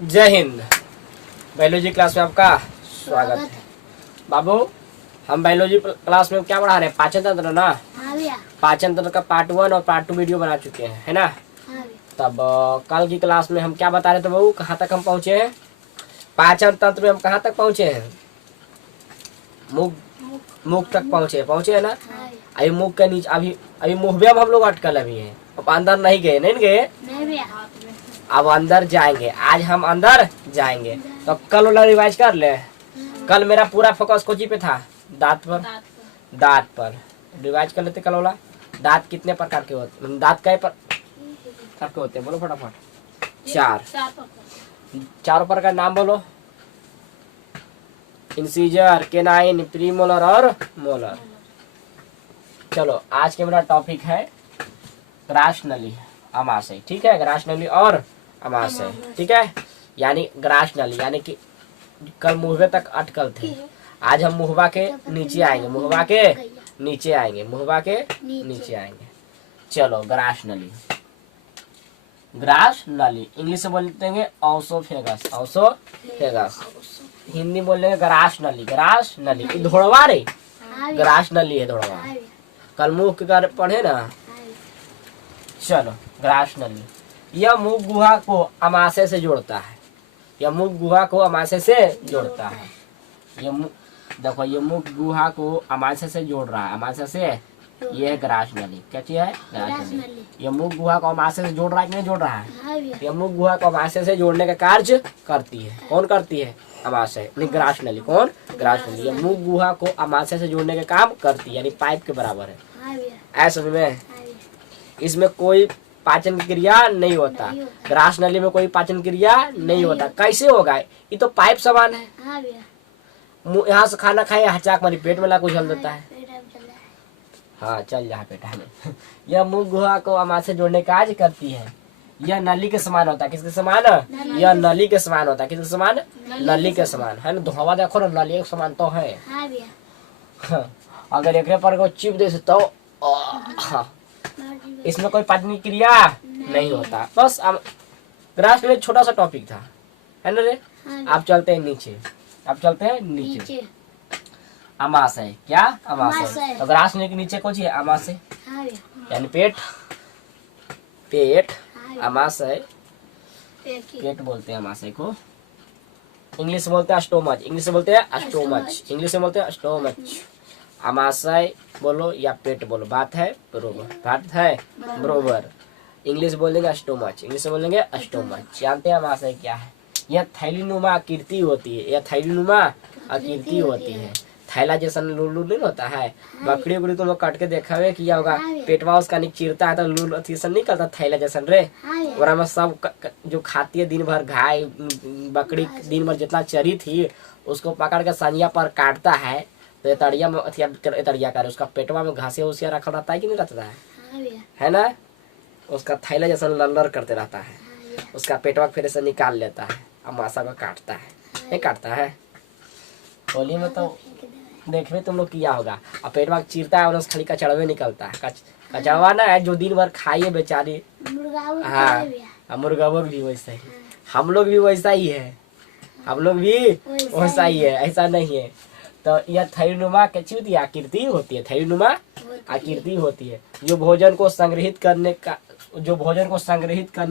जय Hind. Biology class में आपका स्वागत है। बाबू, हम बायोलॉजी क्लास में क्या पढ़ा रहे हैं? पाचन तंत्र ना। पाचन तंत्र का पार्ट 1 और पार्ट 2 वीडियो बना चुके हैं, है ना। तब कल की क्लास में हम क्या बता रहे थे बाबू? कहाँ तक हम पहुँचे हैं? पाचन तंत्र में हम कहाँ तक पहुँचे हैं? मुख तक पहुँचे है ना। अभी मुख के नीचे अभी मुहबे में हम लोग अटकल अभी है। अब अंदर नहीं गए। अब अंदर जाएंगे, आज हम अंदर जाएंगे। तो कल वाला रिवाइज कर ले। कल मेरा पूरा फोकस कोची पे था? दांत पर रिवाइज कर लेते कल वाला। दांत कितने प्रकार के होते हैं? दांत कई प्रकार के होते हैं? बोलो फटाफट। चारों प्रकार का नाम बोलो। इंसीजर, केनाइन, प्रीमोलर और मोलर। चलो, आज के मेरा टॉपिक है ग्रास नली अमाशय। ठीक है, ग्रास नली और अमाशय। ठीक है, यानी ग्रास नली यानी कि कल मुहबे तक अटकल थे, आज हम मुहबा के नीचे आएंगे। मुहबा के नीचे आएंगे। चलो, ग्रास नली। ग्रास नली इंग्लिश में बोलते हैं ऑसोफेगस। हिंदी बोलेंगे ग्रास नली। धोड़वा रे, ग्रास नली है धोड़वा। कल मुख के पढ़े ना। चलो, ग्रास नली यह मुख गुहा को अमाशय से जोड़ता है। यह मुख गुहा को अमाशय से जोड़ता है। देखो, ये मुख गुहा को अमाशय से जोड़ रहा है। अमाशय से ये है ग्रास नली। क्या चीज है? ग्रास नली। ये मुख गुहा को अमाशय से जोड़ रहा है कि नहीं जोड़ रहा है? ये मुख गुहा को अमाशय से जोड़ने का कार्य करती है। कौन करती है? अमाशय, नहीं ग्रास नली। कौन? ग्रास नली। ये मुख गुहा को अमाशय से जोड़ने का काम करती है, यानी पाइप के बराबर है। ऐसा में इसमें कोई पाचन क्रिया नहीं होता। ग्रास नली में कोई पाचन क्रिया नहीं होता। कैसे होगा? ये तो पाइप समान है। यहाँ से खाना खाए, हचाक मारी पेट में ला कुछ हल देता है। हाँ, चल जा पेट में। यह मुख गुहा को अमाशय जोड़ने का कार्य करती है। यह नली के समान होता है। किसके समान? यह नली के समान होता है। किसके समान? नली के समान, है ना। धोवा देखो ना, नली के समान तो है। अगर एक पर को चिप दे तो इसमें कोई पाचन क्रिया नहीं होता। बस ग्रास नली छोटा सा टॉपिक था, है ना रे। आप चलते हैं नीचे। अमाशय। क्या? अमाशय। तो ग्रास नली के नीचे कौन सी है? अमाशय, यानी पेट। अमाशय पेट बोलते हैं अमाशय को। इंग्लिश में बोलते हैं स्टोमच। अमाशय बोलो या पेट बोलो, बात है बरोबर। इंग्लिश बोलेंगे स्टोमच। जानते हैं अमाशय क्या है? यह थैलीनुमा आकृति होती है। थैला जैसा लूल नहीं होता है। बकरी उकड़ी तुम लोग काट के देखा हुआ किया होगा। पेटवा उसका चीरता है तो लूल अथी से निकलता, थैला जैसा रे। और में सब जो खाती है दिन भर, गाय बकरी दिन भर जितना चरी थी उसको पकड़ के सनिया पर काटता है तो तड़िया कर उसका पेटवा में घासिया उसिया रखा रहता है कि नहीं रहता है ना। उसका थैला जैसा लल्लर करते रहता है। उसका पेटवा फिर से निकाल लेता है, अमाशय को काटता है। नहीं काटता है? होली में तो देखने तुम लोग किया होगा। अब पेटवा चीरता है और उस खाली कचड़वे निकलता है। कचड़वा ना है जो दिन भर खाइए बेचारी। हाँ, मुर्गा भी वैसा ही। हम लोग भी वैसा ही है। ऐसा नहीं है। तो यह थैलीनुमा आकृति होती है जो भोजन को संग्रहित करने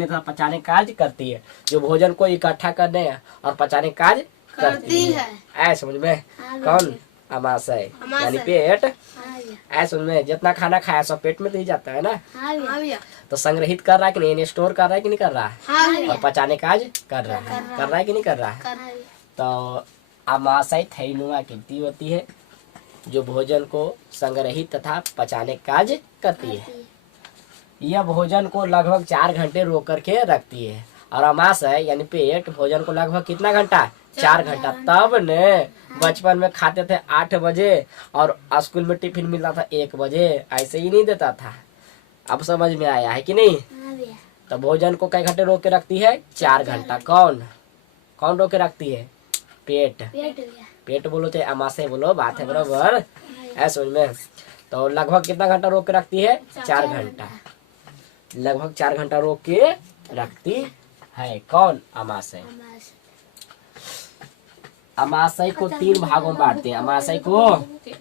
तथा पचाने कार्य करती है। जो भोजन को इकट्ठा करने और पचाने कार्य करती है। ऐसा समझ में? कौन? अमाशय यानी पेट। ऐसा समझ में? जितना खाना खाया सब पेट में तो ही जाता है ना। तो संग्रहित कर रहा है कि नहीं? स्टोर कर रहा है कि नहीं कर रहा है? और पचाने कार्य कर रहा है कि नहीं कर रहा है? तो अमाशय थैलीनुमा आकृति होती है जो भोजन को संग्रहित तथा पचाने कार्य करती है। यह भोजन को लगभग 4 घंटे रोक करके रखती है। और अमाशय यानी पेट भोजन को लगभग कितना घंटा? 4 घंटा। तब ने बचपन में खाते थे 8 बजे और स्कूल में टिफिन मिलता था 1 बजे। ऐसे ही नहीं देता था। अब समझ में आया है कि नहीं? तो भोजन को कई घंटे रोक के रखती है? 4 घंटा। कौन रोक के रखती है? पेट बोलो चाहे अमाशय बोलो, बात है बराबर। ऐसा समझ में? तो लगभग कितना घंटा रोक के रखती है? 4 घंटा। लगभग 4 घंटा रोक के रखती है कौन? अमाशय। अमाशय को 3 भागों में बांटते हैं। अमाशय को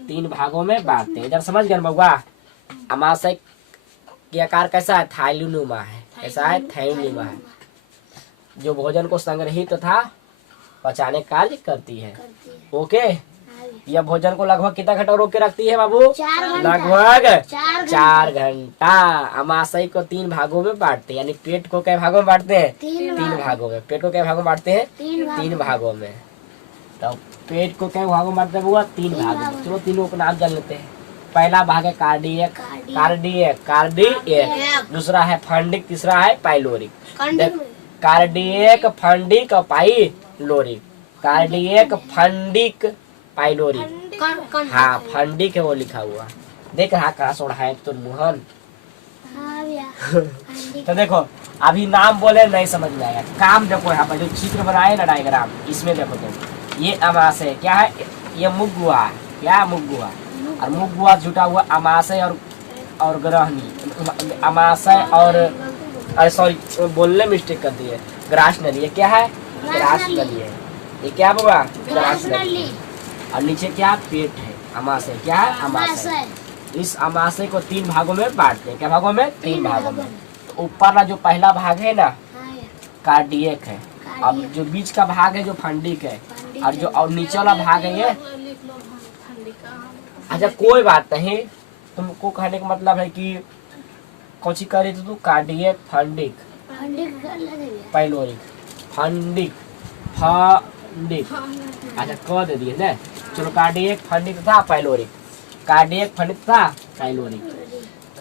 3 भागों में बांटते हैं। इधर समझ गए बउआ? अमाशय के आकार कैसा है? थाइलुनुमा है। कैसा है? थाइलुनुमा है, जो भोजन को संग्रहित तथा पचाने का कार्य करती है। ओके, यह भोजन को लगभग कितना घंटा रोक के रखती है बाबू? लगभग 4 घंटा। अमाशय को 3 भागों में बांटते हैं, यानी पेट को कई भागों में बांटते हैं? 3 भागों में। पेट को कई भागों में बांटते हैं? 3 भागों में। तो पेट को कई भागों में बांटते हैं? 3 भागों में। चलो तीनों का नाम जान लेते हैं। पहला भाग है कार्डियक, कार्डियक, कार्डियक। दूसरा है फंडिक, तीसरा है पाइलोरिक। कार्डियक, फंडिक और पाइलोरिक। Cardiac, fundic, pyloric. हाँ, फंडिक है वो लिखा हुआ। देख रहा कहाँ सोड़ा है तो मोहन। तो देखो अभी नाम बोले नहीं समझ में आएगा। काम देखो यहाँ पर जो चित्र बनाए ना डायग्राम, इसमें देखो तुम। ये अमाशय क्या है? ये मुगुआ। क्या? मुगुआ। और मुगुआ जुटा हुआ अमाशय और ग्रहणी। अमाशय और अरे सॉरी बोलने मिस्टेक कर दी है। ग्रास नली। ये क्या है? ग्रास नली है। ये क्या होगा? ग्रास नली। और नीचे क्या? पेट है। अमाशय क्या है? अमाशय। इस अमाशय को 3 भागों में बांटते हैं। क्या भागों में? 3 भागों में। तो ऊपर का जो पहला भाग है ना, कार्डियक है। अब जो बीच का भाग है जो फंडिक है, और जो और नीचे वाला भाग है ये। अच्छा कोई बात नहीं, तुमको कहने का मतलब है कि कौन सी करे तो तू cardiac, fundic, pyloric, fundic, fundic. अच्छा कह दे दिए ना। चलो कार्डियक, फंडिक था पाइलोरिक। कार्डियक, फंडिक था पाइलोरिक।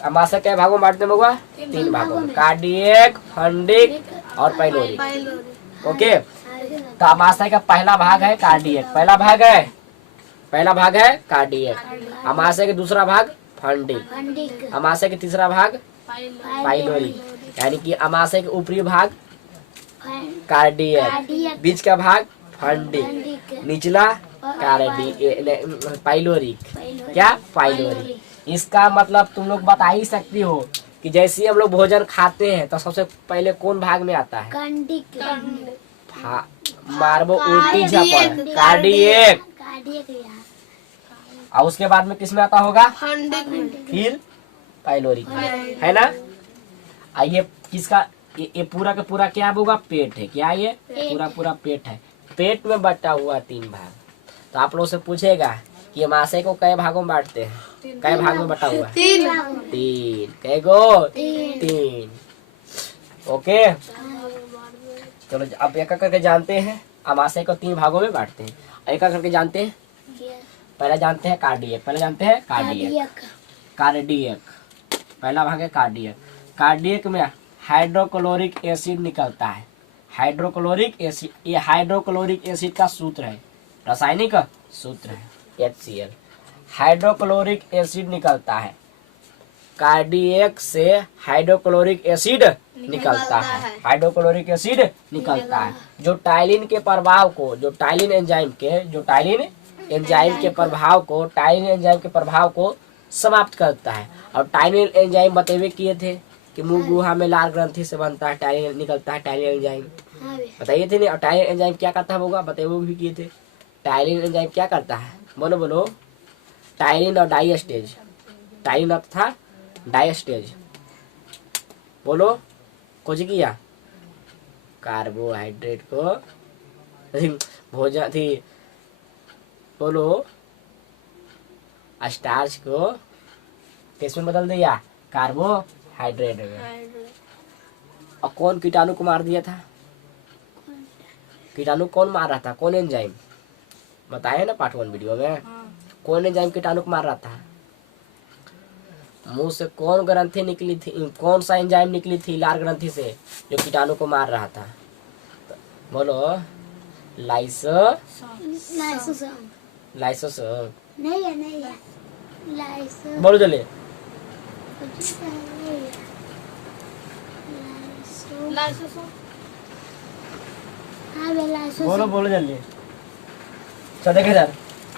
अमाशय के भागों में बांटने में हुआ? 3 भागों में। कार्डियक, फंडिक और पाइलोरिक। ओके, तो अमाशय का पहला भाग है कार्डियक। पहला भाग है कार्डियक। अमाशय का दूसरा भाग फंडिक। अमाशय का तीसरा भाग पाइलोरिक। यानी कि अमाशय के ऊपरी भाग कार्डियक, बीच का भाग फंडिक, निचला पाइलोरिक। क्या? पाइलोरिक। इसका मतलब तुम लोग बता ही सकती हो कि जैसे हम लोग भोजन खाते हैं तो सबसे पहले कौन भाग में आता है? मारबो उल्टी झपड़, कार्डियक। और उसके बाद में किस में आता होगा? फिर पाइलोरिक, है ना? ये किसका? ये पूरा का पूरा क्या होगा? पेट है। क्या? ये पूरा पेट है। पेट में बटा हुआ 3 भाग। तो आप लोगों से पूछेगा कि अमाशय को कई भागों में बांटते हैं? कई भाग में बटा हुआ? 3। कई गो? 3। ओके, चलो अब एक करके जानते हैं। अमाशय को 3 भागों में बांटते हैं। एक करके जानते हैं। पहला जानते हैं कार्डियक। कार्डियक पहला भाग है कार्डियक। कार्डियक में हाइड्रोक्लोरिक एसिड निकलता है। हाइड्रोक्लोरिक एसिड, ये हाइड्रोक्लोरिक एसिड का सूत्र है, रासायनिक सूत्र है HCl। हाइड्रोक्लोरिक एसिड निकलता है कार्डियक से। हाइड्रोक्लोरिक एसिड निकलता है। हाइड्रोक्लोरिक एसिड निकलता है जो टाइलिन के प्रभाव को, जो टाइलिन एंजाइम के प्रभाव को समाप्त करता है। और टाइलिन एंजाइम बतेवे किए थे कि मुंह गुहा में लाल ग्रंथि से बनता है, टाइलिन निकलता है। टाइलिन एंजाइम बताइए थे नहीं। और टाइलिन एंजाइम क्या करता है होगा? बतेवे भी किए थे। टाइलिन एंजाइम क्या करता है? बोलो। टाइलिन और डाइस्टेज। टाइलिन अर्थ था डाइस्टेज। बोलो कुछ किया? कार्बोहाइड्रेट को भोजन थी, बोलो स्टार्च को किसमें बदल दिया? कार्बोहाइड्रेट में। और कौन कीटाणु को मार दिया था? कीटाणु कौन मार रहा था? कौन एंजाइम? बताए ना पार्ट 1 वीडियो में। कौन एंजाइम कीटाणु को मार रहा था? मुंह से कौन ग्रंथि निकली थी? कौन सा एंजाइम निकली थी लाल ग्रंथि से जो कीटाणु को मार रहा था? बोलो लाइसोसोम। बोलो जल्दी। बोलो जल्दी। तो देखे सर,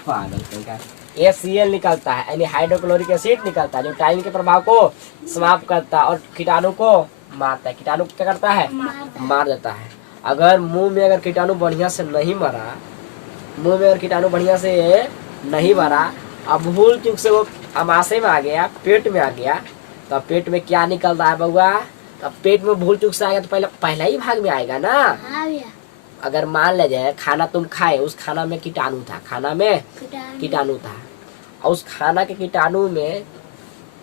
पागल का HCl निकलता है, यानी हाइड्रोक्लोरिक एसिड निकलता है जो टाइलिन के प्रभाव को समाप्त करता है और कीटाणु को मारता है, कीटाणु क्या करता है, मार देता है। अगर मुंह में अगर कीटाणु बढ़िया से नहीं मरा, मुंह में अगर कीटाणु बढ़िया से नहीं मरा, अब भूल चूक से वो अमाशय में आ गया, पेट में आ गया, तो पेट में क्या निकल रहा है बउआ, तब पेट में भूल चूक से आएगा तो पहला ही भाग में आएगा ना। अगर मान ले जाए खाना तुम खाए, उस खाना में कीटाणु था, खाना में कीटाणु था, और उस खाना के कीटाणु में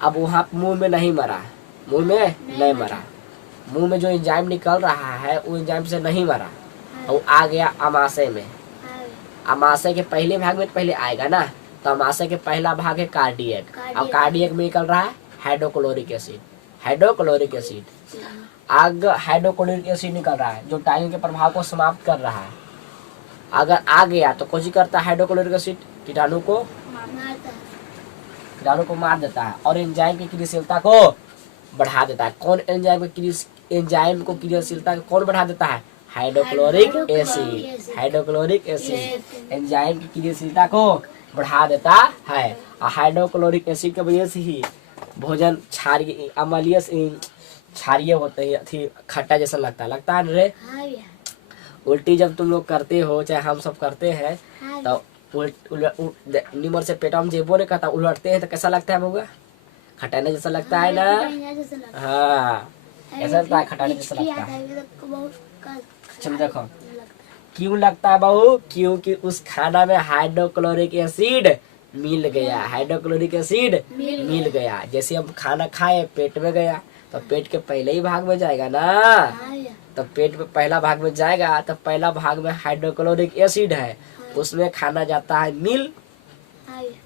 अब वहाँ मुंह में नहीं मरा, मुंह में नहीं मरा, मुंह में जो एंजाइम निकल रहा है वो एंजाइम से नहीं मरा, और आ गया अमाशय में। अमाशय के पहले भाग में पहले आएगा ना, तो अमाशय के पहला भाग है कार्डियक, और कार्डियक में निकल रहा है हाइड्रोक्लोरिक एसिड, हाइड्रोक्लोरिक एसिड। आग हाइड्रोक्लोरिक एसिड निकल रहा है जो टाइम के प्रभाव को समाप्त कर रहा है। अगर आ गया तो कुछ करता है हाइड्रोक्लोरिक एसिड, कीटाणु को मार देता है और एंजाइम की क्रियाशीलता को बढ़ा देता है। कौन एंजाइम को क्रियाशीलता को कौन बढ़ा देता है, hydrochloric acid, hydrochloric acid enzyme की क्रियाशीलता को बढ़ा देता है। और हाइड्रोक्लोरिक एसिड की वजह से ही भोजन क्षारीय अम्लीय क्षारीय होते हैं, खट्टा जैसा लगता है रे। उल्टी जब तुम लोग करते हो, चाहे हम सब करते हैं, तो निमर से पेट में जेबो नहीं करता, उलटते हैं तो कैसा लगता है बउआ, खटाने जैसा लगता है ना। हाँ ऐसा लगता है, खटाने जैसा लगता है। चलो देखो क्यों लगता है बहू, क्योंकि उस खाना में हाइड्रोक्लोरिक एसिड मिल गया, हाइड्रोक्लोरिक एसिड मिल गया। जैसे हम खाना खाए पेट में गया तो पेट के पहले ही भाग में जाएगा ना, तो पेट में पहला भाग में जाएगा, तो पहला भाग में हाइड्रोक्लोरिक एसिड है, उसमें खाना जाता है मिल,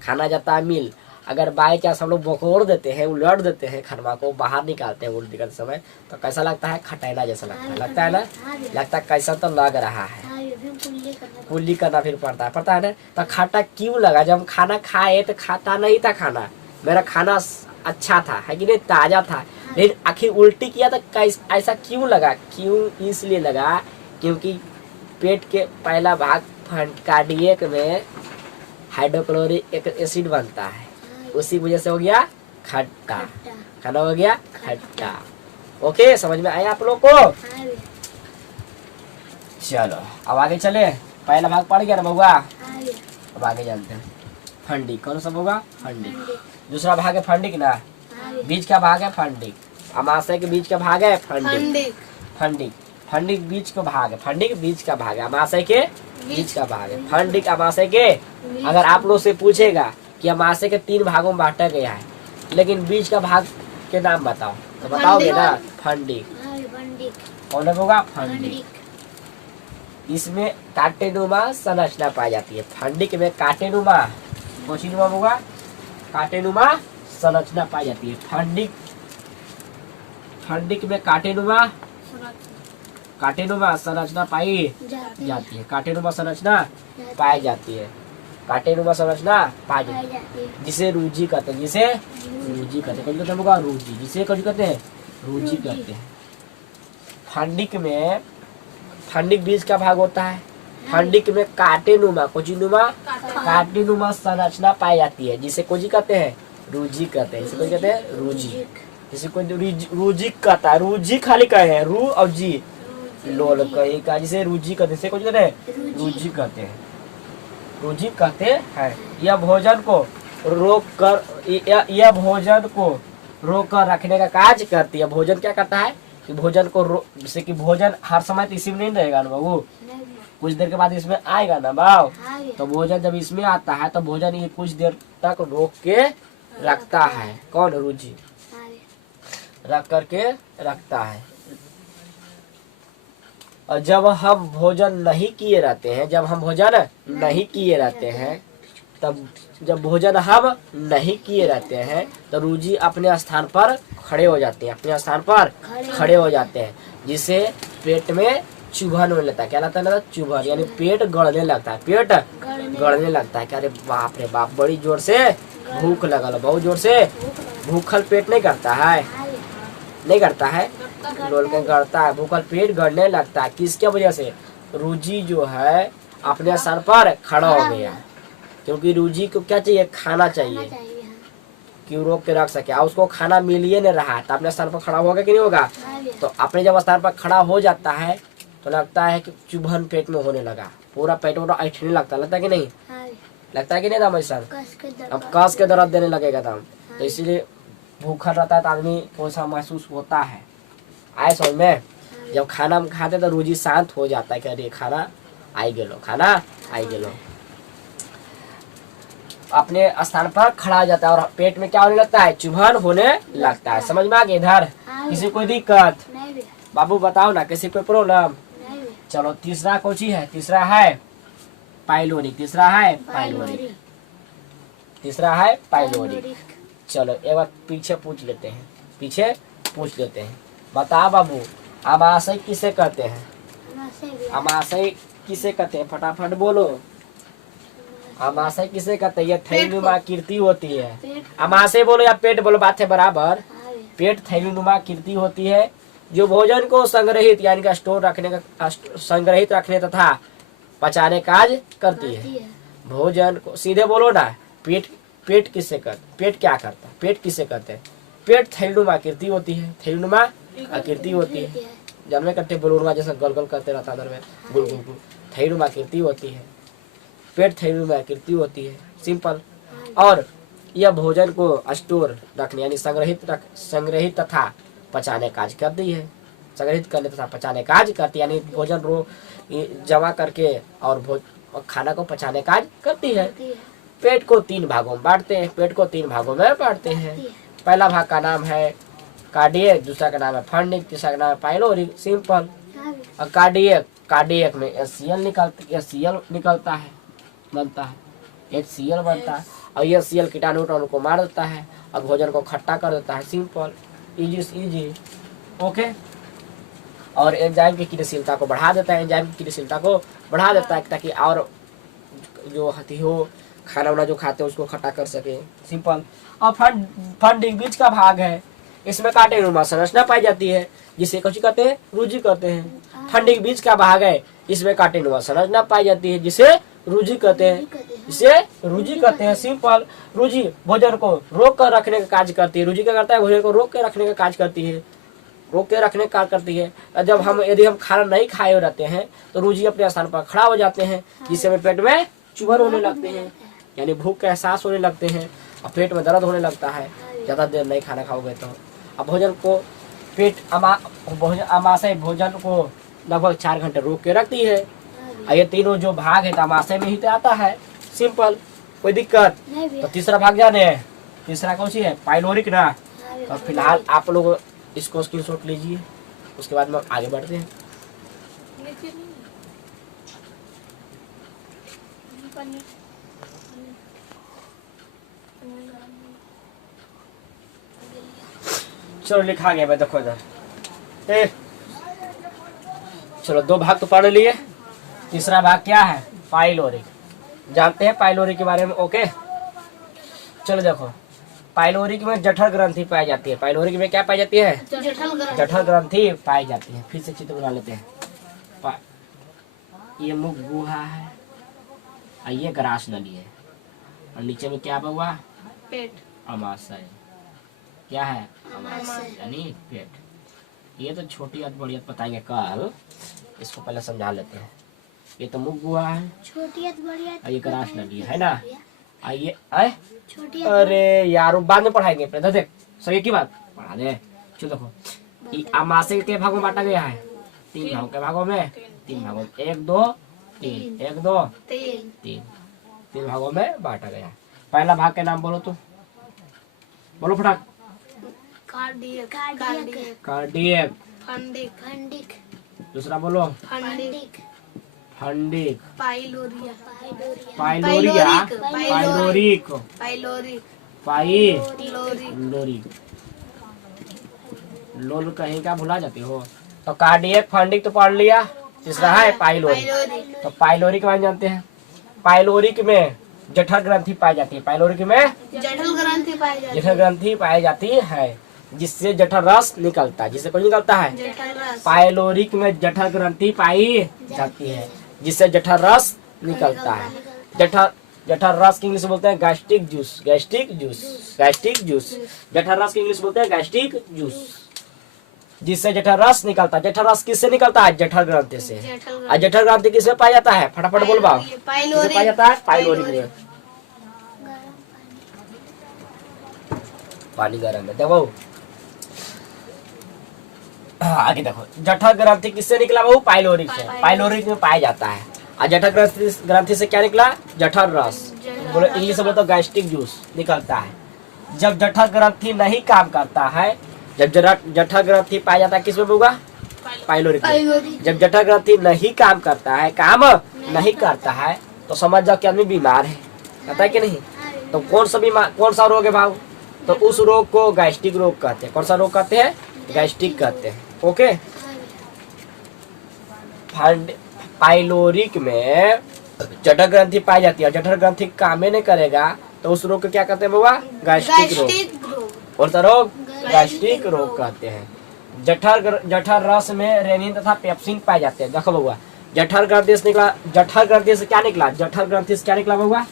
खाना जाता है मिल। अगर बाई चांस हम लोग बकोड़ देते हैं, उलट देते हैं, खाना को बाहर निकालते हैं उल्टी करते समय, तो कैसा लगता है, खटैना जैसा लगता है ना, लगता है कैसा तो लग रहा है, कुल्ली करना फिर पड़ता है ना। तो खट्टा क्यों लगा, जब हम खाना खाए तो खाता नहीं था खाना, मेरा खाना अच्छा था, है कि नहीं, ताजा था, लेकिन आखिर उल्टी किया तो ऐसा क्यों लगा, क्यों इसलिए लगा क्योंकि पेट के पहला भाग कार्डियक में हाइड्रोक्लोरिक एसिड बनता है, उसी वजह से हो गया खट्टा, खाना हो गया खट्टा। ओके समझ में आया आप लोग को। चलो अब आगे चले, पहला भाग पड़ गया ना बउआ, अब आगे जानते हैं फंडिक, कौन सा होगा, फंडिक। दूसरा भाग है फंडिक ना, बीच का भाग है फंडिक, अमाशय के बीच का भाग है फंडिक, फंडिक फंडिक बीच का भाग है, फंडिक बीच का भाग है, अमाशय के बीच का भाग है, फंडिक अमाशय के। अगर आप लोग से पूछेगा कि अमाशय के 3 भागों में बांटा गया है, लेकिन बीच का भाग के नाम बताओ, तो बताओगे ना, फंडिक, कौन होगा, फंडिक। इसमें कांटेनुमा संरचना पाई जाती है, फंडिक में कांटेनुमा, कोशिनुमा होगा, कांटेनुमा संरचना पाई जाती है, फंडिक, फंडिक में कांटेनुमा संरचना पाई जाती है, कांटेनुमा संरचना पाई जाती है, कांटेनुमा संरचना पाई जाती है, जिसे रूजी कहते हैं, जिसे रूजी कहते हैं, कौन होगा, रूजी, जिसे कौन कहते हैं, रूजी कहते हैं। फंडिक में, फंडिक बीज का भाग होता है, फंडिक में कांटेनुमा, कोचिनुमा, कांटेनुमा संरचना पाई जाती है, जिसे कोजी कहते हैं, रूजी कहते हैं, इसे कोई कहते हैं, रूजी, जिसे कोई रूजी कहता है, रूजी खाली कहे हैं, रू और जी लोल कही का, जिसे रूजी कहते हैं, कुछ कहते हैं, रूजी कहते हैं, रूजी कहते हैं। यह भोजन को रोक कर, यह भोजन को रोक कर रखने का कार्य करती है। भोजन क्या करता है कि भोजन को जैसे कि भोजन हर समय तो इसी में नहीं रहेगा ना बाबू, कुछ देर के बाद इसमें आएगा ना बाबू, तो भोजन जब इसमें आता है तो भोजन ये कुछ देर तक रोक के रखता है, कौन, रूजी, रख करके रखता है। और जब हम भोजन नहीं किए रहते हैं, जब हम भोजन नहीं किए रहते हैं, तब जब भोजन हम नहीं किए रहते हैं तो रूजी अपने स्थान पर खड़े हो जाते हैं, अपने स्थान पर खड़े हो जाते हैं, जिससे पेट में चुभन में लगता है, क्या लगता है ना, चुभन, यानी पेट गड़ने लगता है, पेट गड़ने लगता है, क्या, अरे बाप रे बाप, बड़ी जोर से भूख लगल, बहुत जोर से भूखल पेट नहीं करता है, नहीं करता है, डोल के गड़ता है, भूखल पेट गड़ने लगता है, किसके वजह से, रूजी जो है अपने स्थान पर खड़ा हो गया, क्योंकि रूजी को क्या चाहिए, खाना चाहिए, कि वो रोक के रख सके, और उसको खाना मिल ही नहीं रहा है तो अपने स्थान पर खड़ा होगा कि नहीं होगा। तो अपने जब स्थान पर खड़ा हो जाता है तो लगता है कि चुभन पेट में होने लगा, पूरा पेट पूरा ऐठने लगता है कि नहीं, लगता है कि नहीं दाम ऐसा। अब कस के दर्द देने लगेगा दाम, तो इसीलिए भूखा रहता है तो आदमी को ऐसा महसूस होता है। आए समझ में, जब खाना हम खाते तो रूजी शांत हो जाता है कि अरे खाना आई गेलो, खाना आई गेलो। अपने स्थान पर खड़ा हो जाता है और पेट में क्या होने लगता है, चुभन होने लगता है। समझ में आ गया। इधर किसी कोई दिक्कत, बाबू बताओ ना, किसी कोई प्रॉब्लम। चलो तीसरा कौन सी है, तीसरा है पाइलोरिक, तीसरा है पाइलोरिक, तीसरा है पाइलोरिक। चलो एक बार पीछे पूछ लेते हैं, पीछे पूछ लेते हैं। बता बाबू, आमाशय किसे कहते हैं, आमाशय किसे कहते हैं, फटाफट बोलो। आमाशय किसे कहते हैं, ये थैलीनुमा आकृति होती है। आमाशय बोलो या पेट बोलो, बात है बराबर। पेट थैलीनुमा आकृति होती है जो भोजन को संग्रहित यानी कि स्टोर रखने का, संग्रहित रखने तथा पचाने काज करती है। भोजन को सीधे बोलो ना, पेट, पेट किसे कहते, पेट क्या करता है, पेट किसे कहते हैं। पेट थैलीनुमा आकृति होती है, थैलीनुमा आकृति होती है, जन्मे कट्टे बुलुरमा जैसा गोल गोल करते रहता अंदर में, गुल गुल गुल, थैलीनुमा आकृति होती है। पेट थैलीनुमा आकृति होती है, सिंपल। और यह भोजन को स्टोर रखने यानी संग्रहित तथा पचाने काज करती है, संग्रहित करने तथा पचाने काज करती है, यानी भोजन रो जमा करके और खाना को पचाने काज करती है। पेट को 3 भागों में बांटते हैं, पेट को 3 भागों में बांटते हैं। पहला भाग का नाम है कार्डियक, दूसरा का नाम है फंडिक, तीसरा का नाम है पाइलोरिक, सिंपल। और कार्डियक में HCl निकलता है, बनता है, HCl बनता है, और ये HCl कीटाणु को मार देता है और भोजन को खट्टा कर देता है, सिंपल, इजी, ओके। और एंजाइम की क्रियाशीलता को बढ़ा देता है, एंजाइम की क्रियाशीलता को बढ़ा देता है ताकि और जो हती हो खाना वाना जो खाते हैं उसको खट्टा कर सके, सिंपल। और फंडिंग बीच का भाग है, इसमें कांटेनुमा संरचना पाई जाती है जिसे कुछ कहते हैं, रुजि कहते हैं। फंडिंग बीच का भाग है, इसमें कांटेनुमा संरचना पाई जाती है जिसे रुजि कहते हैं, इसे रुजि कहते हैं, सिंपल। रुजि भोजन को रोक कर रखने का कार्य करती है, रुजि क्या करता है, भोजन को रोक के रखने का कार्य करती है, रोक के रखने का कार्य करती है। जब हम यदि हम खाना नहीं खाए रहते हैं तो रुजि अपने स्थान पर खड़ा हो जाते हैं, जिससे हमें पेट में चुभन होने लगते हैं, यानी भूख का एहसास होने लगते हैं और पेट में दर्द होने लगता है ज्यादा देर नहीं खाना खाओगे तो। अब भोजन को आमाशय भोजन को लगभग 4 घंटे रोक के रखती है। और ये तीनों जो भाग है तो आमाशय में ही तो आता है, सिंपल, कोई दिक्कत। तो तीसरा भाग जाने हैं, तीसरा कौन सी है, पाइलोरिक ना। तो फिलहाल आप लोग इसको स्क्रीनशॉट लीजिए, उसके बाद में आगे बढ़ते हैं। चलो लिखा गया, देखो इधर। चलो 2 भाग तो पढ़ लिए, तीसरा भाग क्या है, पाइलोरिक। जानते हैं पाइलोरिक के बारे में, ओके। चलो देखो, पाइलोरिक में जठर ग्रंथि पाई जाती है। पाइलोरिक में क्या पाई जाती है, जठर ग्रंथि पाई जाती है। फिर से चित्र बना लेते हैं। ये मुख गुहा है और ये ग्रास नली है, और नीचे में क्या हुआ, पेट, अमाशय। क्या है, अमाशय यानी पेट। ये तो छोटी और बड़ी बताएंगे कल, इसको पहले समझा लेते हैं। ये तो मुख गुहा है, छोटी और बड़ी, ये ग्रास नली है ना। आइए, अरे यार बाद में पढ़ाएंगे, पहले देख सही की बात पढ़ा दे। चलो देखो, आमाशय के भागों में बांटा गया है, 3 भागों के भागों में, 3 भागों, 1 2 3, 1 2 3 भागों में बांटा गया है। पहला भाग के नाम बोलो तो, बोलो फटाक। कार्डियक, फंडिक, दूसरा बोलो फंडिक, पाइलोरिक, पाइलोरिक, लोल कहीं का भुला जाते हो। तो कार्डियक, फंडिक तो पढ़ लिया, तीसरा है पाइलोरिक। तो पाइलोरिक में जानते हैं, पाइलोरिक में जठर ग्रंथि पाई जाती है। पाइलोरिक में जठर ग्रंथि पाई जाती है जिससे जठर रस निकलता है, जिससे कुछ निकलता है। पाइलोरिक में जठर ग्रंथि पाई जाती है जिससे जठर रस निकलता है। जठर रस की इंग्लिश बोलते हैं gastric juice, gastric juice, gastric juice. जठर रस की इंग्लिश बोलते हैं गैस्ट्रिक जूस, जिससे जठर रस निकलता है। जठर रस किससे निकलता है? जठर ग्रंथि से। और जठर ग्रंथि किसमें पाया जाता है? फटाफट बोल पाओ, किसमें पाया जाता है? पाइलोरिक में। पानी गर्म है, देखो आगे देखो, जठर ग्रंथि किससे निकला बहू? पाइलोरिक से। पाइलोरिक में पाया जाता है। और जठर ग्रंथि से क्या निकला? जठर रस, बोलो इंग्लिश में तो गैस्ट्रिक जूस निकलता है। जब जठर ग्रंथि नहीं काम करता है, जब जठर ग्रंथि पाया जाता है किसमें होगा? पाइलोरिक में। जब जठर ग्रंथि नहीं काम करता है, काम नहीं करता है, तो समझ जाओ कि आदमी बीमार है, पता है कि नहीं? तो कौन सा बीमार, कौन सा रोग है भाव? तो उस रोग को गैस्ट्रिक रोग कहते हैं। कौन सा रोग कहते हैं? गैस्ट्रिक कहते हैं। ओके, पाइलोरिक में जठर ग्रंथि पाई जाती है। जठर ग्रंथि काम नहीं करेगा तो उस रोग को क्या कहते हैं बाबा? गैस्ट्रिक रोग। कौन सा रोग? गैस्ट्रिक रोग कहते हैं। जठर रस में रेनिन तथा पेप्सिन पाए जाते हैं। देखो बउआ, जठर ग्रंथि से निकला, जठर ग्रंथि से क्या निकला? जठर ग्रंथि से क्या निकला बउआ?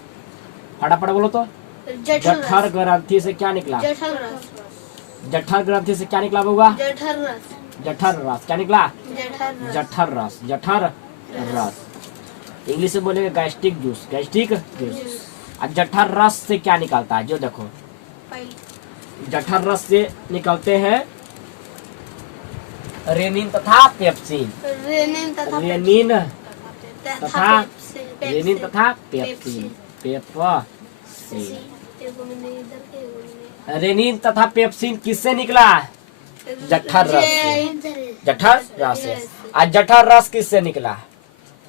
फटाफट बोलो तो। जठर ग्रंथि से क्या निकला? जठर ग्रंथि से क्या निकला बउआ? जठर रस। क्या निकला? जठर रस, जठर रस। इंग्लिश में बोलेंगे गैस्ट्रिक जूस, गैस्ट्रिक जूस। और जठर रस से क्या निकलता है? जो देखो, जठर रस से निकलते हैं रेनिन तथा पेप्सिन, रेनिन तथा पेप्सिन, रेनिन तथा पेप्सिन किससे निकला? जठर रस से, जठर रस से। और जठर रस किससे निकला?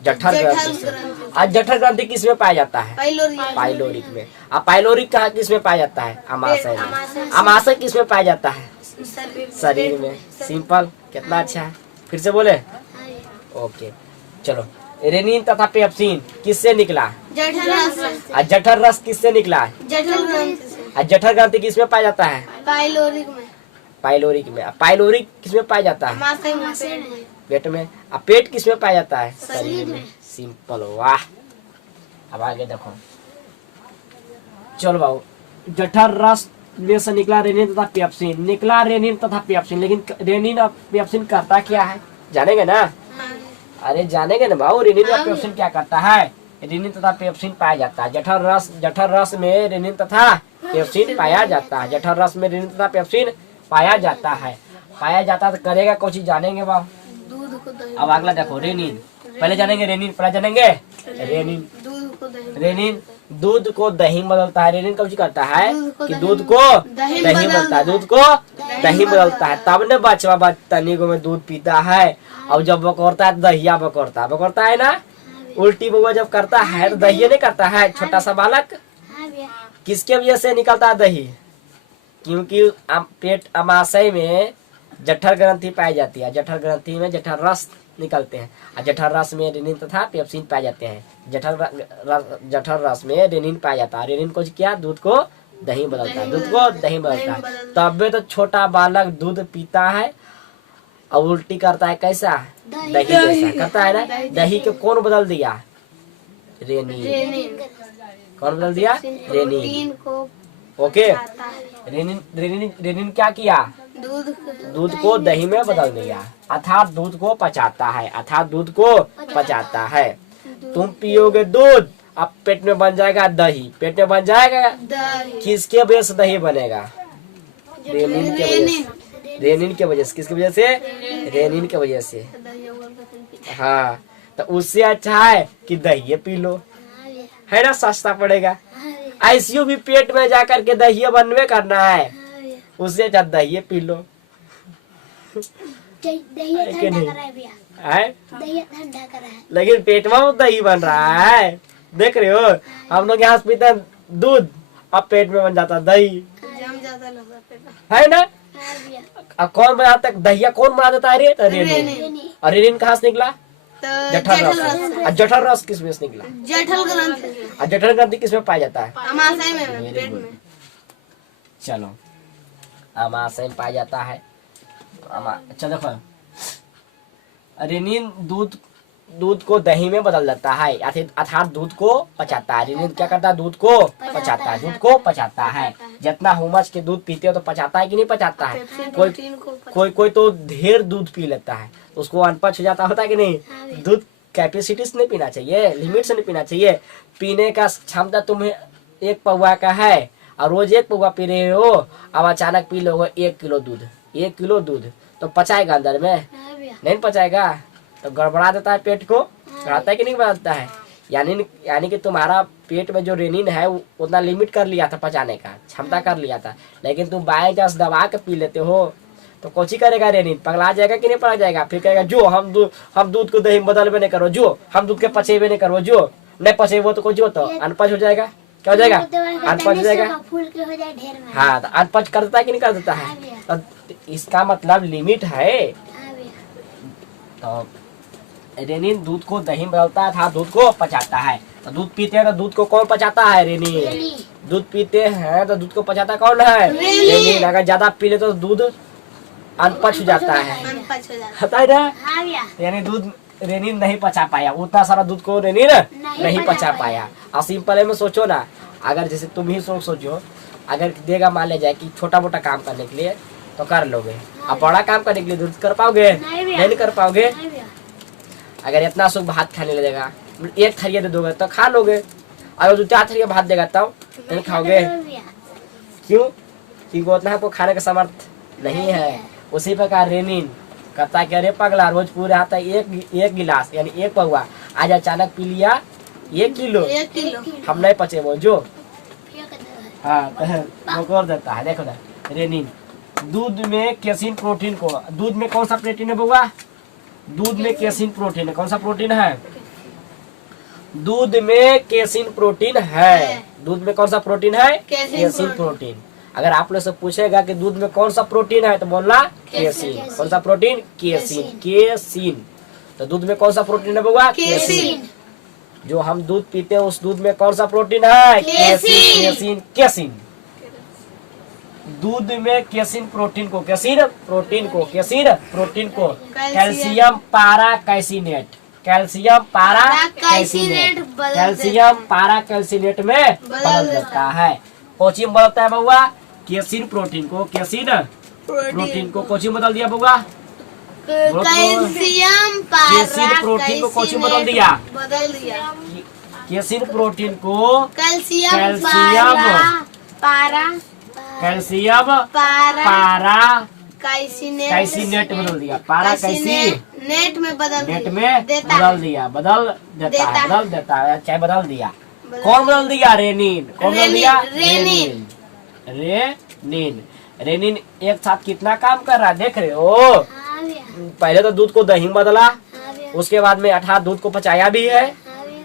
जठर ग्रंथि से। और जठर ग्रंथि किसमें पाया जाता है? पाइलोरिक में। और पाइलोरिक कहाँ किसमें पाया जाता है? अमाशय में। अमाशय किसमें पाया जाता है? शरीर में। सिंपल, कितना अच्छा है। फिर से बोले, ओके चलो। रेनिन तथा पेप्सिन किससे निकला? और जठर रस किससे निकला? और जठर ग्रंथि किसमें पाया जाता है? पाइलोरिक में। पाइलोरिक में। पाइलोरिक किसमें पाया जाता है? पेट में। और पेट किसमें पाया जाता है? शरीर में। सिंपल, वाह। अब आगे देखो, चलो बाबू, जठर रस में से निकला रेनिन तथा पेप्सिन, निकला रेनिन तथा पेप्सिन। लेकिन रेनिन और पेप्सिन करता क्या है? जानेंगे ना? अरे जानेंगे ना भाऊ, रेनिन और पेप्सिन क्या करता है? रेनिन तथा पेप्सिन पाया जाता है। जठर रस में रेनिन तथा पेप्सिन पाया जाता है। जठर रस में रेनिन तथा पेप्सिन पाया जाता है। पाया जाता है तो करेगा कुछ, जानेंगे बाबू। अब अगला देखो, रेनिन। पहले जानेंगे रेनिन, पहले जानेंगे रेनिन। रेनिन दूध को दही बदलता है। रेनिन कब करता है? कि दूध को दही बदलता है, दूध को दही बदलता है। तब न बचवा बचतनी को में दूध पीता है। और जब बकौरता है तो दहिया बकौरता है, बकौरता है ना? उल्टी बउआ जब करता है तो दही नहीं करता है छोटा सा बालक। किसके वजह से निकलता है दही? क्योंकि पेट अमाशय में जठर ग्रंथि पाई जाती है। जठर ग्रंथि में जठर रस निकलते हैं। और जठर रस में रेनिन तथा पेप्सिन पाए जाते हैं। जठर रस में रेनिन पाया जाता है। रेनिन को क्या? दूध को दही बदलता है, दूध को दही बदलता है। तब तो छोटा बालक दूध पीता है और उल्टी करता है। कैसा? दही जैसा करता है ना? दही को कौन बदल दिया? रेनिन। कौन बदल दिया? रेनिन। ओके, रेनिन क्या किया? दूध को दही में बदल दिया, अर्थात दूध को पचाता है, अर्थात दूध को पचाता है। तुम पियोगे दूध, अब पेट में बन जाएगा दही। पेट में बन जाएगा, किसके वजह से दही बनेगा? रेनिन के वजह से। रेनिन के वजह से। किसकी वजह से? रेनिन के वजह से। हाँ, तो उससे अच्छा है कि दही पी लो, है ना? सस्ता पड़ेगा। आईसीयू भी पेट में जाकर के दही बनवे करना है, उससे अच्छा दही पी लो। लेकिन पेट में दही बन रहा है, देख रहे हो? हम लोग यहाँ पीते हैं दूध, अब पेट में बन जाता दही, है ना? अब कौन बनाता है दहिया? कौन बना देता है? रेनिन। और रेनिन कहाँ से निकला? जठर रस। और जठर रस किस में से निकला? जठर ग्रंथि। और जठर ग्रंथि किस में पाया जाता है? अमाशय में, पेट में। चलो, अमाशय में पाया जाता है। अच्छा देखो, रेनिन दूध दूध को दही में बदल देता है, अर्थात दूध को पचाता है। रेनिन क्या करता है? दूध को पचाता है, दूध को पचाता है। जितना हुमस के दूध पीते हो तो पचाता है कि नहीं पचाता है? कोई तो ढेर दूध पी लेता है, उसको अनपच हो जाता होता है कि नहीं? दूध कैपेसिटी से नहीं पीना चाहिए, लिमिट से नहीं पीना चाहिए। पीने का क्षमता तुम्हें 1 पौवा का है और रोज 1 पौवा पी रहे हो, अब अचानक पी लोगे 1 किलो दूध, 1 किलो दूध तो पचाएगा अंदर में? नहीं पचाएगा, तो गड़बड़ा देता है पेट को, गड़ाता है कि नहीं गड़ाता है? यानी कि तुम्हारा पेट में जो रेनिन है उतना लिमिट कर लिया था, पचाने का क्षमता कर लिया था, लेकिन तुम बाई चांस दबा के पी लेते हो तो कोची करेगा रेनिन? पगला जाएगा कि नहीं पगला जाएगा? फिर कहेगा जो हम दूध को दही में बदलबे नहीं करो, जो हम दूध के पचेबे नहीं करो, जो नहीं पचेबो तो जो तो अनपच हो जाएगा। क्या हो जाएगा? अनपच हो जाएगा। हाँ, तो अनपच कर देता है कि नहीं कर देता है? तो इसका मतलब लिमिट है। तो रेनिन दूध को दही में बदलता है, दूध को पचाता है। तो दूध पीते हैं तो दूध को कौन पचाता है? रेनिन। दूध पीते हैं तो दूध को पचाता कौन है? रेनिन। अगर ज्यादा पी ले तो दूध अनपच हो जाता है, पता है ना? यानी दूध रेनिन नहीं पचा पाया, उतना सारा दूध को रेनिन नहीं पचा पाया। और सिंपल में सोचो ना, अगर जैसे तुम ही सोचो, अगर देगा मान ले जाए कि छोटा मोटा काम करने के लिए तो कर लोगे, अब बड़ा काम करने के लिए दूध कर पाओगे? नहीं कर पाओगे। अगर इतना सुख भात खाने ले देगा, 1 थरिया दे दोगे तो खा लोगे, अगर 2-4 थरिया भात देगा तब नहीं खाओगे। क्यों? क्योंकि उतना आपको खाने का सामर्थ नहीं है। उसी प्रकार रेनिन कहता कि अरे पगला, रोज पूरे आता है एक गिलास यानी 1 पौवा, आज अचानक पी लिया 1 किलो, हम नहीं पचे वो जो। हाँ, वो कर देता है। देखो ना, रेनिन दूध में केसिन प्रोटीन को, दूध में कौन सा प्रोटीन है बउआ? दूध में केसिन प्रोटीन है। कौन सा प्रोटीन है? दूध में केसिन प्रोटीन है। दूध में कौन सा प्रोटीन है? Casein protein. अगर आप लोग से पूछेगा कि दूध में कौन सा प्रोटीन है तो बोलना केसिन। कौन सा प्रोटीन? केसिन। केसिन। तो दूध में कौन सा प्रोटीन है बउआ? केसिन। जो हम दूध पीते हैं उस दूध में कौन सा प्रोटीन है? केसिन। केसिन। केसिन। दूध में केसिन प्रोटीन को, केसिन प्रोटीन को, केसिन प्रोटीन को कैल्शियम पारा कैसिनेट, कैल्शियम पारा कैसिनेट, कैल्शियम पारा कैसिनेट में बदल देता है। कोची में बदलता है बउआ? केसिन प्रोटीन को, केसिन प्रोटीन को कोची में बदल दिया बउआ? कैल्शियम केसिन प्रोटीन को कोची में बदल दिया? केसिन प्रोटीन को कैल्शियम पारा कैसिनेट बदल दिया। पारा कैसिनेट में बदल देता है, चाहे बदल दिया। कौन बदल दिया? रेनिन। कौन बदल दिया? रेनिन। रेनिन। रेनिन एक साथ कितना काम कर रहा है देख रहे हो? पहले तो दूध को दही में बदला, उसके बाद में अर्थात दूध को पचाया भी है।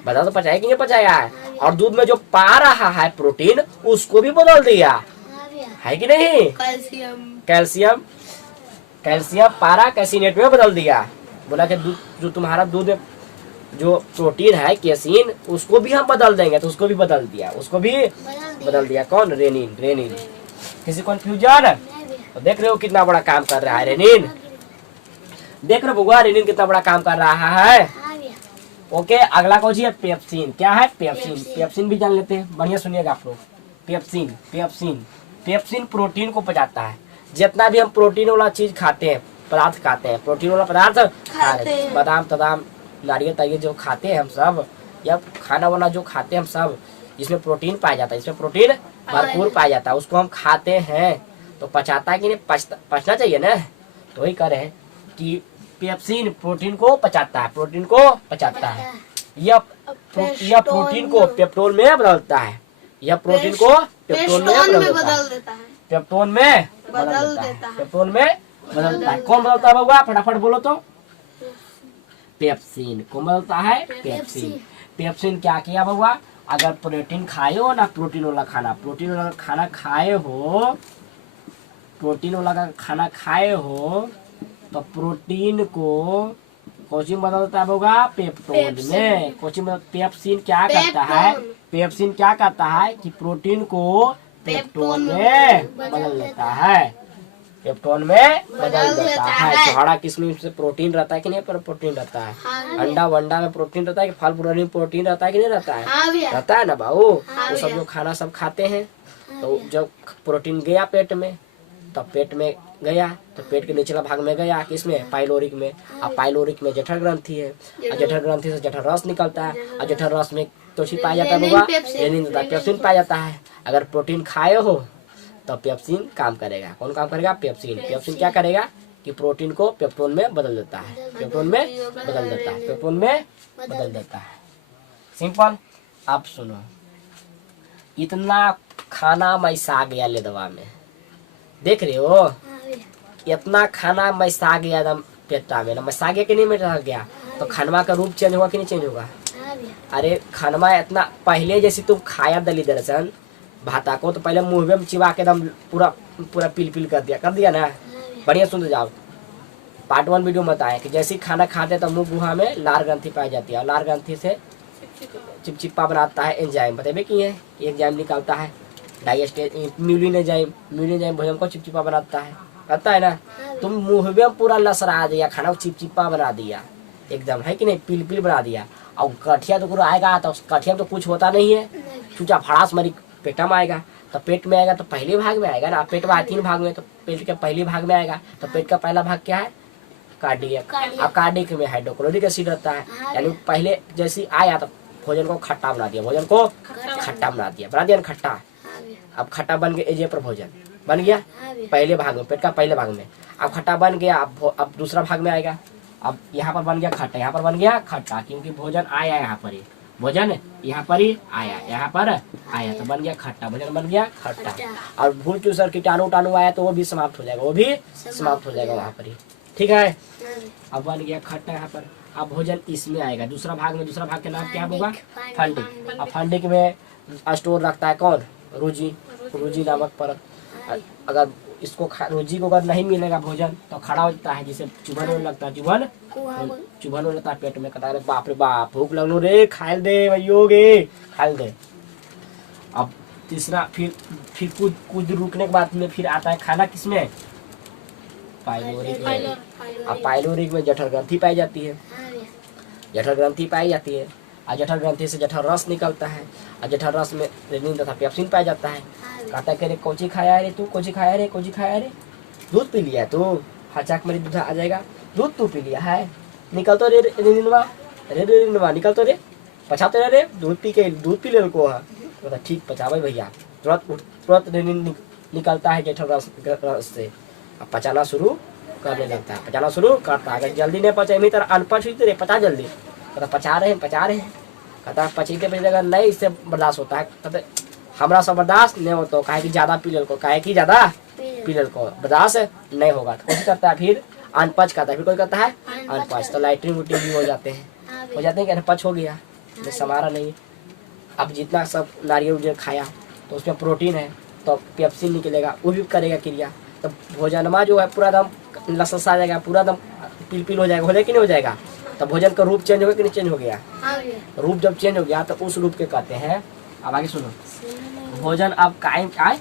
बता तो पचाया कि नहीं पचाया है? और दूध में जो पा रहा है प्रोटीन उसको भी बदल दिया है कि नहीं? कैल्शियम कैल्शियम पारा कैसिनेट में बदल दिया। बोला कि जो तुम्हारा दूध जो प्रोटीन है केसिन उसको भी हम बदल देंगे, तो उसको भी बदल दिया, उसको भी बदल दिया। कौन? रेनिन। रेनिन। किसी कंफ्यूजन? तो देख रहे हो कितना बड़ा काम कर रहा है रेनिन। देख रहे हो बुआ, रेनिन कितना बड़ा काम कर रहा है। ओके, अगला कौन है? पेप्सिन। क्या है? पेप्सिन। पेप्सिन भी जान लेते हैं, बढ़िया सुनिएगा आप लोग। पेप्सिन। पेप्सिन। पेप्सिन प्रोटीन को पचाता है। जितना भी हम प्रोटीन वाला चीज खाते हैं, पदार्थ खाते हैं, प्रोटीन वाला पदार्थ खाते हैं, बादाम तदाम नारियल तारियल जो खाते हैं हम सब, या खाना वाना जो खाते हैं हम सब, जिसमें प्रोटीन पाया जाता है, इसमें प्रोटीन भरपूर पाया जाता है, उसको हम खाते हैं तो पचाता है कि नहीं? पचना चाहिए ना। तो वही कह रहे हैं कि पेप्सिन प्रोटीन को पचाता है, प्रोटीन को पचाता है। यह प्रोटीन को पेप्टोन में बदलता है, यह प्रोटीन को पेप्टोन में बदल देता है, पेप्टोन में बदल देता है, पेप्टोन में बदलता है। कौन बदलता है बाबा? फटाफट बोलो तो। पेप्सिन। कौन बदलता है? पेप्सिन। पेप्सिन क्या किया बाबा? अगर प्रोटीन खाए हो ना, प्रोटीन वाला खाना, प्रोटीन वाला खाना खाए हो, प्रोटीन वाला खाना खाए हो तो प्रोटीन को कोचिंग बदलता होगा पेप्टोन में। कोचिंग पेप्सिन क्या करता है? पेप्सिन क्या करता है कि प्रोटीन को पेप्टोन में बदल देता है। पेप्टोन में बदल देता है। छोहाड़ा किस्म से प्रोटीन रहता है कि नहीं, पर प्रोटीन रहता है। अंडा वंडा में प्रोटीन रहता है कि फल फूल में प्रोटीन रहता है कि नहीं रहता है? रहता है ना बाबू। वो सब जो खाना सब खाते हैं तो जब प्रोटीन गया पेट में, तब पेट में गया तो पेट के निचला भाग में गया, किसमें? पाइलोरिक में। अब पाइलोरिक में जठर ग्रंथि है, और जठर ग्रंथि से जठर रस निकलता है, और जठर रस में तो पाया जाता है पेप्सिन पाया जाता है। अगर प्रोटीन खाए हो तो पेप्सिन काम करेगा। कौन काम करेगा? पेप्सिन। पेप्सिन क्या करेगा कि प्रोटीन को पेप्टोन में बदल देता है, पेप्टोन में बदल देता है, पेप्टोन में बदल देता है। सिंपल। आप सुनो, इतना खाना मैसा गया लेदवा में, देख रहे हो? इतना खाना मैसा गया एकदम पेटा में, ना मैसा गया कि नहीं मैसा गया? तो खानवा का रूप चेंज होगा कि नहीं चेंज होगा? अरे खानवा इतना पहले जैसे तुम खाया दली दर्शन भाता को, तो पहले मुंह में चिबा के एकदम पूरा पूरा पिल कर दिया ना। बढ़िया सुनते जाओ। पार्ट 1 वीडियो में बताए कि जैसे खाना खाते तो मुंह गुहा में लार ग्रंथि पाई जाती है, और लार ग्रंथि से चिपचिपा बनाता है एंजाइम। बताइए कि है एंजाइम निकालता है डाइजेस्टेज म्यूलिन एंजाइम भोजन को चिपचिपा बनाता है, कहता है ना। तुम मुंह में पूरा लसरा दिया, खाना को चिपचिपा बना दिया एकदम, है कि नहीं? पिल बना दिया। और कठिया तो आएगा तो कठिया तो कुछ होता नहीं है, चूचा फड़ास मरी पेटा में आएगा। तो पेट में आएगा तो पहले भाग में आएगा ना। पेट में 3 भाग में, तो पेट के पहले भाग में आएगा। तो पेट का पहला भाग क्या है? कार्डियक। अब कार्डियक में हाइड्रोक्लोरिक एसिड रहता है, यानी पहले जैसे आया तो भोजन को खट्टा बना दिया, भोजन को खट्टा बना दिया ना खट्टा। अब खट्टा बन गया, एजे पर भोजन बन गया पहले भाग में, पेट का पहले भाग में। अब खट्टा बन गया, अब दूसरा भाग में आएगा। अब यहाँ पर बन गया खट्टा, यहाँ पर बन गया खट्टा, क्योंकि भोजन आया यहाँ पर ही, भोजन यहाँ पर ही आया, यहाँ पर आया तो बन गया खट्टा, भोजन बन गया खट्टा। और भूल चूसर कीटाणु आया तो वो भी समाप्त हो जाएगा, वो भी समाप्त हो जाएगा वहाँ पर ही, ठीक है। अब बन गया खट्टा यहाँ पर। अब भोजन इसमें आएगा दूसरा भाग में। दूसरा भाग का नाम क्या होगा? फंडिक। अब फंडिक में स्टोर रखता है कौन? रूजी नामक परत। अगर इसको रोजी को अगर नहीं मिलेगा भोजन तो खड़ा हो जाता है, जिसे चुभन होने लगता है, चुभन होने लगता है पेट में। कहता है बाप रे बाप भूख लगलो रे, खाए दे भैयो गे, खाए दे। अब तीसरा फिर कुछ रुकने के बाद में फिर आता है खाना किसमें? पाइलोरिक में। अब पाइलोरिक में जठर ग्रंथि पाई जाती है, जठर ग्रंथि पाई जाती है, और जठर ग्रंथि से जठर रस निकलता है, और जठर रस में रेनिन तथा पेप्सिन पाया जाता है। कहता है कि कोची खाया रे तू, कोची खाया रे, दूध पी लिया तू, हचाक मेरी दूध आ जाएगा, दूध तू पी लिया है, निकल तो रे रेनिनवा निकल तो रे, पछाते रे, दूध पी ले को है। तो ठीक पचावे भैया, तुरंत रेनिन निकलता है जठर रस से। अब पचाना शुरू करने लगता है, पचाना शुरू करता है। अगर जल्दी नहीं पचा, इन्हीं तरह अनपच हुई तो पचा जल्दी, कहता पचा रहे हैं। कहता पचीते अगर नहीं इससे बर्दाश्त होता है, कहते हमारा सब बर्दाश्त नहीं होता, काहे कि ज्यादा पी लेल को बर्दाश्त नहीं होगा। तो कोशिश करता है फिर अनपच करता है, फिर कोई करता है अनपच, तो लाइटरिंग वूटिंग भी हो जाते हैं कि अनपच हो गया, समारा नहीं। अब जितना सब नारियल खाया तो उसमें प्रोटीन है, तो पेप्सिन निकलेगा, वो भी करेगा क्रिया। तो भोजनमा जो है पूरा दम लसस आ जाएगा, पूरा दम पिल हो जाएगा, कि नहीं हो जाएगा? तो भोजन का रूप चेंज हो गया कि नहीं चेंज हो गया? रूप जब चेंज हो गया तो उस रूप के कहते हैं। अब आगे सुनो, भोजन अब कायम आए।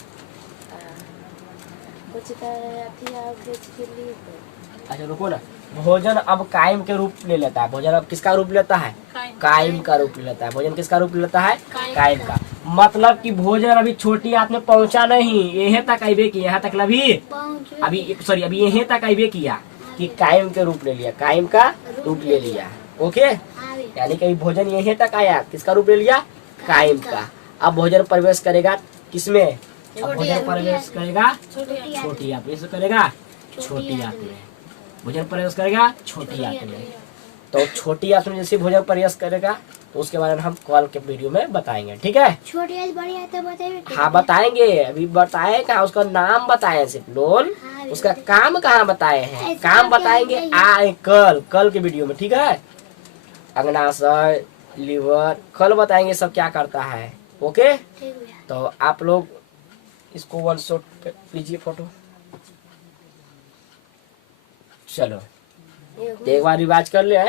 अच्छा रुको ना, भोजन अब कायम के रूप ले लेता है। भोजन अब किसका रूप लेता है? कायम का रूप लेता है। भोजन किसका रूप लेता है? कायम का। मतलब कि भोजन अभी छोटी हाथ में पहुंचा नहीं, यहीं तक आइबे किया, यहाँ तक अभी यहीं तक आइबे किया कि कायम के रूप ले लिया, कायम का रूप ले लिया। ओके, यानी कि भोजन यहीं तक आया, किसका रूप ले लिया? कायम का। अब भोजन प्रवेश करेगा किसमें? अब भोजन प्रवेश करेगा छोटी आंत में, करेगा छोटी आंत में, भोजन प्रवेश करेगा छोटी आंत में। तो छोटी आंत में जैसे भोजन प्रवेश करेगा तो उसके बारे में हम कल के वीडियो में बताएंगे, ठीक है? छोटी आंत बड़ी आंत बताएंगे। हाँ बताएंगे, अभी बताएगा, उसका नाम बताए सिर्फ लोल, उसका काम कहाँ बताए हैं, काम बताएंगे आए कल के वीडियो में, ठीक है? अग्नाशय, लीवर कल बताएंगे सब क्या करता है। ओके, तो आप लोग इसको 1 शॉट लीजिए फोटो। चलो एक बार रिवाज कर ले,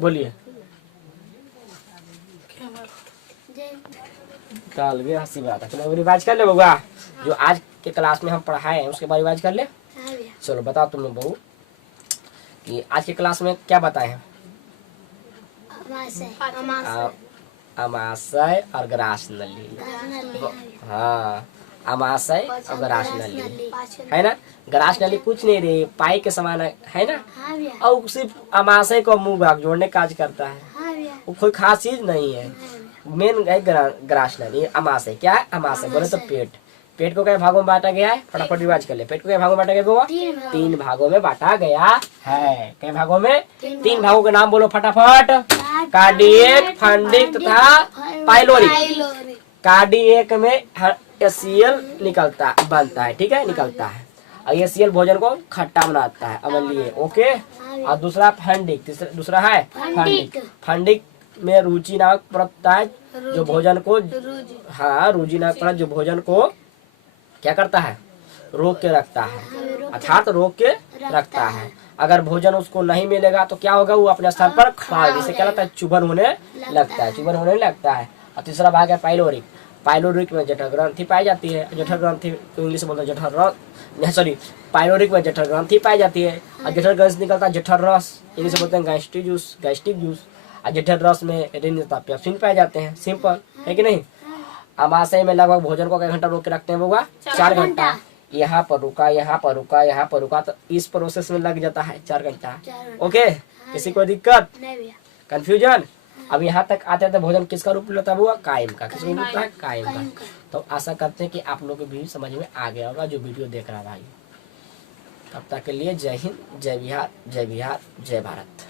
बोलिए। कल भी हंसी बात है, चलो रिवाज कर ले बउआ। जो आज के क्लास में हम पढ़ाए हैं उसके बारे में रिवाइज कर ले। हाँ भैया। चलो बताओ तुम लोग बहू कि आज के क्लास में क्या बताए हैं। अमाशय और ग्रास नली। हाँ, अमाशय और ग्रास नली है ना। ग्रास नली कुछ नहीं रे, पाई के समान है ना। हाँ भैया। और सिर्फ अमाशय को मुंह भाग जोड़ने का काज करता है, हाँ भैया। वो कोई खास चीज नहीं है। मेन है ग्रास नली। अमाशय क्या है? अमाशय बोले तो पेट। पेट को कई भागों में बांटा गया है, फटाफट रिवाज कर ले। पेट को कई भागों में बांटा गया बाबा? 3 भागों में बांटा गया है। कई भागों में? 3 भागों के नाम बोलो फटाफट। कार्डियक, फंडिक तथा पाइलोरिक। कार्डियक में एसीएल निकलता बनता है, ठीक है, निकलता है। और एसीएल भोजन को खट्टा बनाता है, अमलीय। ओके। और दूसरा फंडिक, दूसरा है फंडिक। फंडिक में रुचि नामक परत है जो भोजन को, हाँ, रुचि नामक परत जो भोजन को क्या करता है? रोक के रखता है, अर्थात रोक के रखता है। अगर भोजन उसको नहीं मिलेगा तो क्या होगा? वो अपने स्तर पर खड़ा, जिसे क्या लगता है? चुभन होने लगता है, चुभन होने लगता है। और तीसरा भाग है पाइलोरिक। पाइलोरिक में जठर ग्रंथि पाई जाती है। जठर ग्रंथि इंग्लिश में बोलते हैं जठर, सॉरी, पाइलोरिक में जठर ग्रंथि पाई जाती है। और जठर ग्रंथि निकलता है जठर रस, इंग्लिश में बोलते हैं गैस्ट्रिक जूस, गैस्ट्रिक जूस। और जठर रस में रिन तथा पेप्सिन पाए जाते हैं। सिंपल है कि नहीं। अमाशय में लगभग भोजन को 1 घंटा रोक के रखते हैं होगा? 4 घंटा। यहाँ पर रुका, यहाँ पर रुका, यहाँ पर रुका, तो इस प्रोसेस में लग जाता है 4 घंटा। ओके, किसी को दिक्कत, कंफ्यूजन? अब यहाँ तक आते हैं तो भोजन किसका रूप लेता है? कायम का। किसका रूप लेता है? कायम का। तो आशा करते हैं कि आप लोग को भी समझ में आ गया होगा जो वीडियो देख रहा भाई। तब तक के लिए जय हिंद, जय बिहार, जय बिहार, जय भारत।